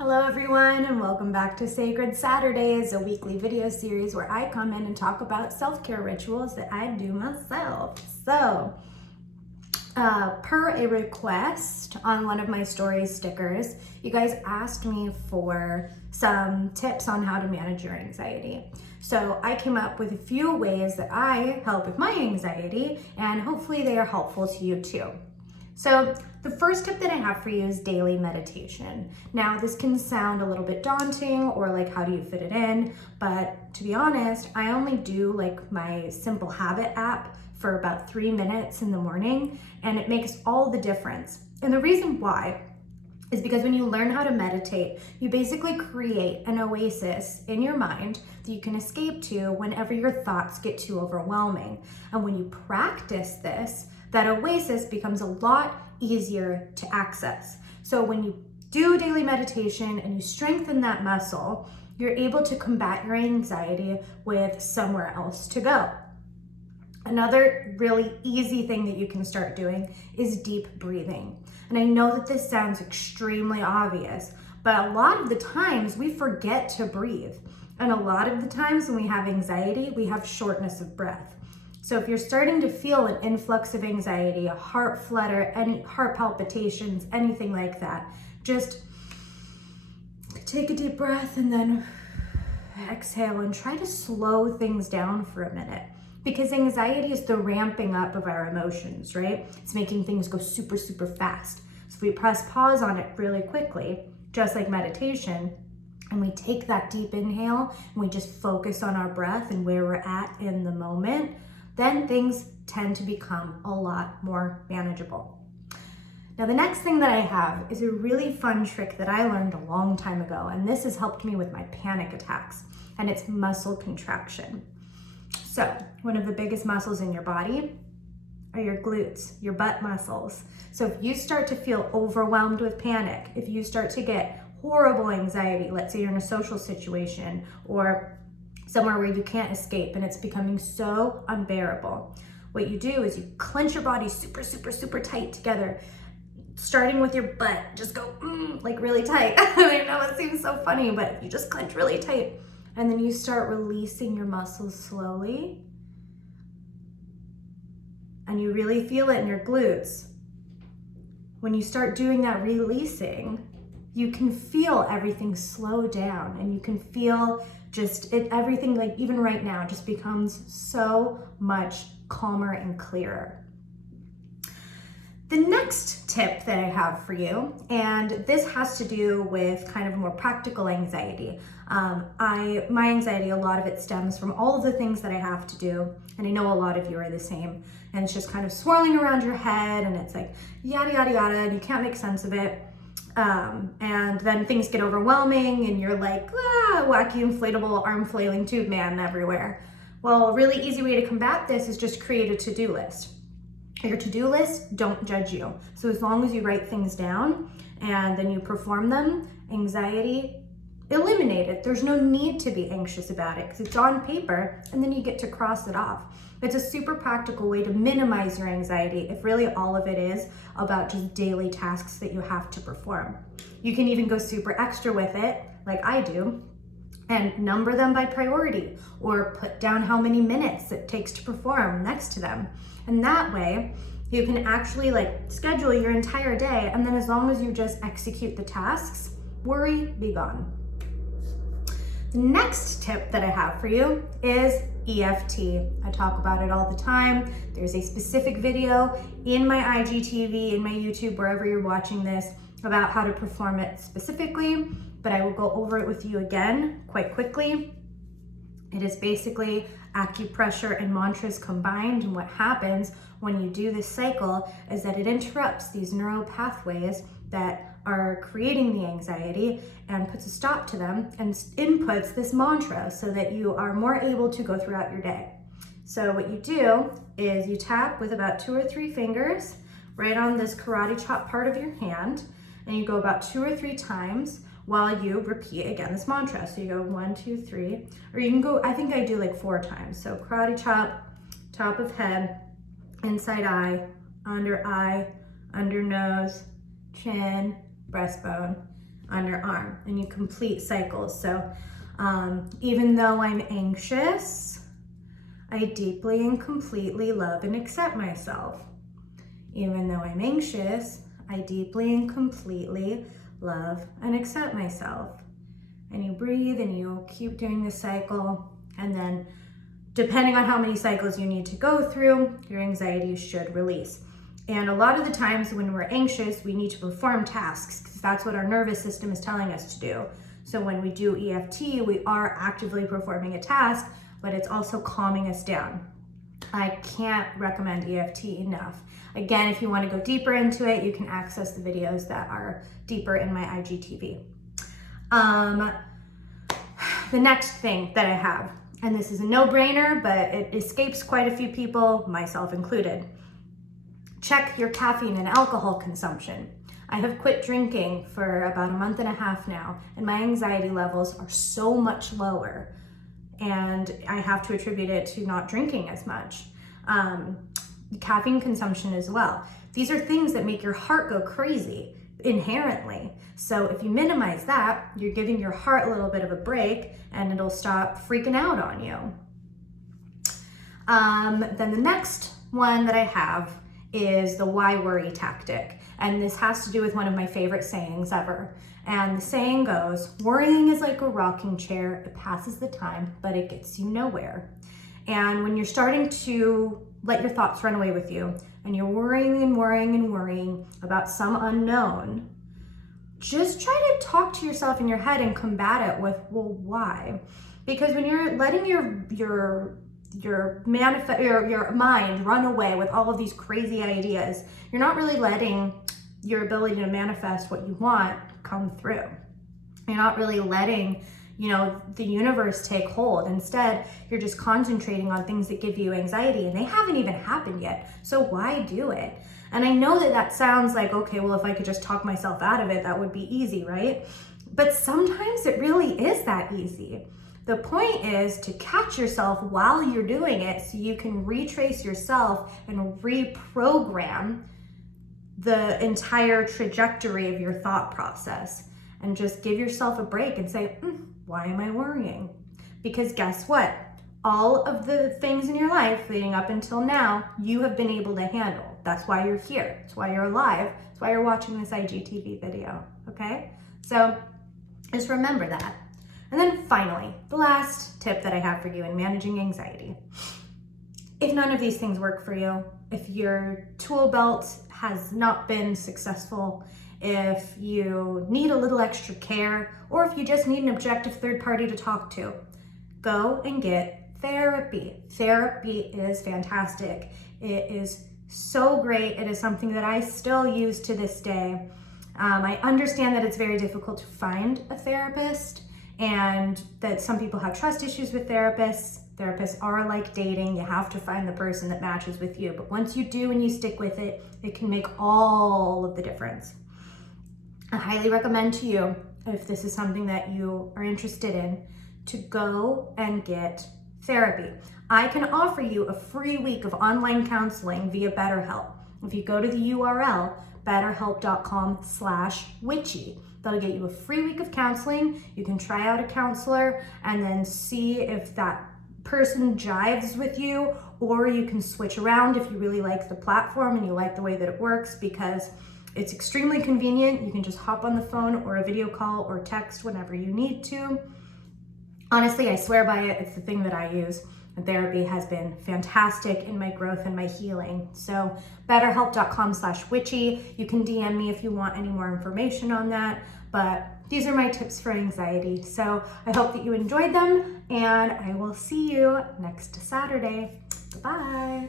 Hello everyone and welcome back to Sacred Saturdays, a weekly video series where I come in and talk about self-care rituals that I do myself. So, per a request on one of my story stickers, you guys asked me for some tips on how to manage your anxiety. So I came up with a few ways that I help with my anxiety, and hopefully they are helpful to you too. So the first tip that I have for you is daily meditation. Now this can sound a little bit daunting or like how do you fit it in, but to be honest, I only do like my Simple Habit app for about 3 minutes in the morning, and it makes all the difference. And the reason why is because when you learn how to meditate, you basically create an oasis in your mind that you can escape to whenever your thoughts get too overwhelming. And when you practice this, that oasis becomes a lot easier to access. So when you do daily meditation and you strengthen that muscle, you're able to combat your anxiety with somewhere else to go. Another really easy thing that you can start doing is deep breathing. And I know that this sounds extremely obvious, but a lot of the times we forget to breathe. And a lot of the times when we have anxiety, we have shortness of breath. So if you're starting to feel an influx of anxiety, a heart flutter, any heart palpitations, anything like that, just take a deep breath and then exhale and try to slow things down for a minute. Because anxiety is the ramping up of our emotions, right? It's making things go super, super fast. So if we press pause on it really quickly, just like meditation, and we take that deep inhale and we just focus on our breath and where we're at in the moment, then things tend to become a lot more manageable. Now, the next thing that I have is a really fun trick that I learned a long time ago, and this has helped me with my panic attacks, and it's muscle contraction. So, one of the biggest muscles in your body are your glutes, your butt muscles. So if you start to feel overwhelmed with panic, if you start to get horrible anxiety, let's say you're in a social situation or somewhere where you can't escape and it's becoming so unbearable, what you do is you clench your body super, super, super tight together, starting with your butt. Just go like really tight. I know it seems so funny, but you just clench really tight. And then you start releasing your muscles slowly. And you really feel it in your glutes. When you start doing that releasing, you can feel everything slow down, and you can feel just everything, like even right now, just becomes so much calmer and clearer. The next tip that I have for you, and this has to do with kind of a more practical anxiety. My anxiety, a lot of it stems from all of the things that I have to do, and I know a lot of you are the same, and it's just kind of swirling around your head, and it's like yada, yada, yada, and you can't make sense of it. And then things get overwhelming, and you're like, wacky inflatable arm flailing tube man everywhere. Well, a really easy way to combat this is just create a to-do list. Your to-do list don't judge you. So as long as you write things down and then you perform them, anxiety eliminated. There's no need to be anxious about it because it's on paper, and then you get to cross it off. It's a super practical way to minimize your anxiety if really all of it is about just daily tasks that you have to perform. You can even go super extra with it, like I do, and number them by priority or put down how many minutes it takes to perform next to them. And that way you can actually like schedule your entire day, and then as long as you just execute the tasks, worry be gone. The next tip that I have for you is EFT. I talk about it all the time. There's a specific video in my IGTV, in my YouTube, wherever you're watching this, about how to perform it specifically, but I will go over it with you again quite quickly. It is basically acupressure and mantras combined, and what happens when you do this cycle is that it interrupts these neural pathways that are creating the anxiety and puts a stop to them and inputs this mantra so that you are more able to go throughout your day. So what you do is you tap with about 2 or 3 fingers right on this karate chop part of your hand, and you go about 2 or 3 times while you repeat again this mantra. So you go 1, 2, 3, or you can go, I think I do like 4 times. So karate chop, top of head, inside eye, under nose, chin, breastbone, underarm, and you complete cycles. So even though I'm anxious, I deeply and completely love and accept myself. Even though I'm anxious, I deeply and completely love and accept myself. And you breathe and you keep doing this cycle, and then depending on how many cycles you need to go through, your anxiety should release. And a lot of the times when we're anxious, we need to perform tasks because that's what our nervous system is telling us to do. So when we do EFT, we are actively performing a task, but it's also calming us down. I can't recommend EFT enough. Again, if you want to go deeper into it, you can access the videos that are deeper in my IGTV. The next thing that I have, and this is a no-brainer, but it escapes quite a few people, myself included. Check your caffeine and alcohol consumption. I have quit drinking for about a month and a half now, and my anxiety levels are so much lower, and I have to attribute it to not drinking as much. Caffeine consumption as well. These are things that make your heart go crazy inherently. So if you minimize that, you're giving your heart a little bit of a break, and it'll stop freaking out on you. Then the next one that I have is the why worry tactic. And this has to do with one of my favorite sayings ever. And the saying goes, worrying is like a rocking chair. It passes the time, but it gets you nowhere. And when you're starting to let your thoughts run away with you, and you're worrying and worrying and worrying about some unknown, just try to talk to yourself in your head and combat it with, well, why? Because when you're letting your mind run away with all of these crazy ideas, you're not really letting your ability to manifest what you want come through. You're not really letting, the universe take hold. Instead, you're just concentrating on things that give you anxiety, and they haven't even happened yet. So why do it? And I know that sounds like, okay, well, if I could just talk myself out of it, that would be easy, right? But sometimes it really is that easy. The point is to catch yourself while you're doing it so you can retrace yourself and reprogram the entire trajectory of your thought process, and just give yourself a break and say, why am I worrying? Because guess what? All of the things in your life leading up until now, you have been able to handle. That's why you're here. That's why you're alive. That's why you're watching this IGTV video, okay? So just remember that. And then finally, the last tip that I have for you in managing anxiety. If none of these things work for you, if your tool belt has not been successful, if you need a little extra care, or if you just need an objective third party to talk to, go and get therapy. Therapy is fantastic. It is so great. It is something that I still use to this day. I understand that it's very difficult to find a therapist, and that some people have trust issues with therapists. Therapists are like dating. You have to find the person that matches with you. But once you do and you stick with it, it can make all of the difference. I highly recommend to you, if this is something that you are interested in, to go and get therapy. I can offer you a free week of online counseling via BetterHelp. If you go to the URL, betterhelp.com/witchy, that'll get you a free week of counseling. You can try out a counselor and then see if that person jives with you, or you can switch around if you really like the platform and you like the way that it works, because it's extremely convenient. You can just hop on the phone or a video call or text whenever you need to. Honestly, I swear by it. It's the thing that I use. And therapy has been fantastic in my growth and my healing. So betterhelp.com/witchy. You can DM me if you want any more information on that. But these are my tips for anxiety. So I hope that you enjoyed them, and I will see you next Saturday. Bye-bye.